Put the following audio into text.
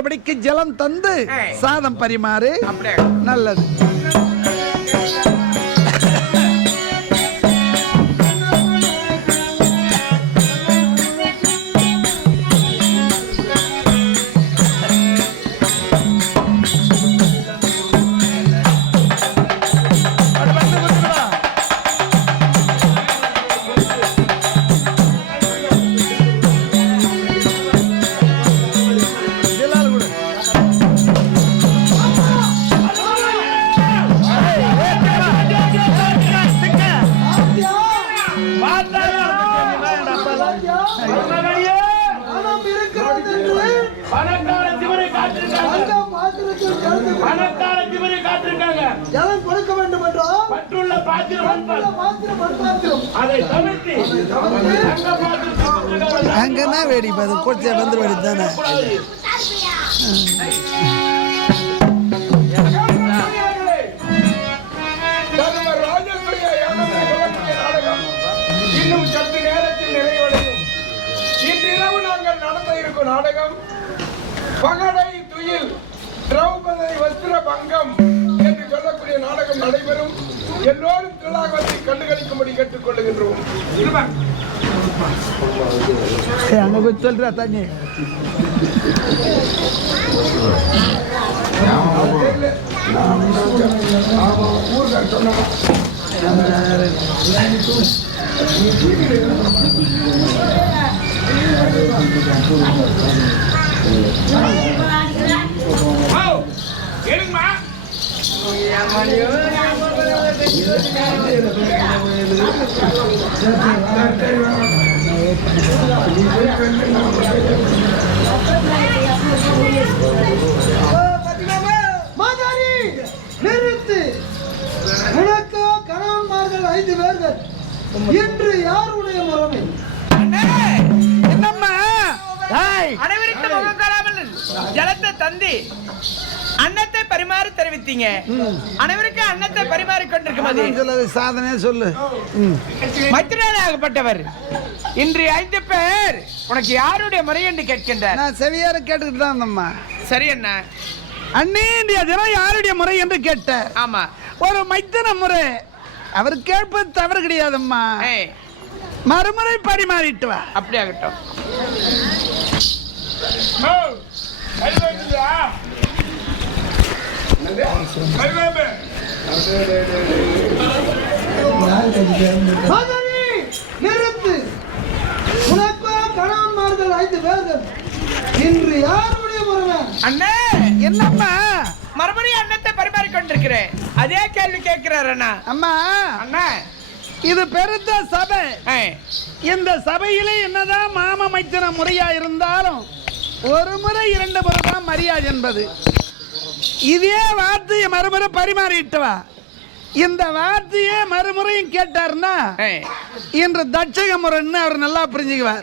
படிக்கு ஜலம் தந்து சாதம் பரிமாறு. நல்லது. அங்கன்னா வேடி பாது கொச்ச வந்து வேடி தானே. இன்னும் சற்று நேரத்தில் நிறைவடையும். இன்றிரவு நாங்கள் நடத்த இருக்கும் நாடகம் பகடை துயில் திரௌபதி வஸ்திர பங்கம் என்று சொல்லக்கூடிய நாடகம் நடைபெறும். எல்லோரும் திலாகத்தை கண்டுகளிக்கும்படி கேட்டுக் கொள்ளுகின்றோம். அங்க போய் சொல்றா தண்ணி. கணவன்மார்கள் 5 பேர்கள். இன்று யாருடைய முறைமை? என்னம்மா அனைவருக்கும் முகம் காணாமல் ஜலத்தை தந்தி அன்னத்தை பரிமாறி தெரிவித்தீங்க. அனைவருக்கும் அன்னத்தை பரிமாறி கொண்டிருக்கும் சாதனை சொல்லு. மைத்திரனாகப்பட்டவர் இன்று 5 பேர் உனக்கு யாருடைய முறை என்று கேட்கின்றார். நான் செவியார கேட்டுக்கிட்டு தான் இருந்தம்மா. சரி அண்ணா. அண்ணே இந்திய தினம் யாருடைய முறை என்று கேட்ட. ஆமா, ஒரு மைத்தன முறை. அவர் கேட்பது தவறு கிடையாதம்மா. மறுமுறை பரிமாறிட்டு வா. அப்படி ஆகட்டும். நிறுத்து. உனக்கு கணவன்மார்கள் 5 பேர்கள். இன்று யாருடைய முறைமை? அண்ணே என்னம்மா? மறுபடியும் அன்னத்தை பரிமாறி கொண்டிருக்கிறேன். அதே கேள்வி கேட்கிறார் அண்ணா. அம்மா அண்ணா, இது பெருத்த சபை. இந்த சபையிலே என்னதான் மாம மைத்தன முறையா இருந்தாலும் ஒரு முறை 2 முறை தான் மரியாதை என்பது. இதே வார்த்தையை மறுமுறை பரிமாறிட்டு வா. இந்த வார்த்தையே மறுமுறையும் கேட்டார்னா இன்று தட்சக முறைன்னு அவர் நல்லா புரிஞ்சுக்குவார்.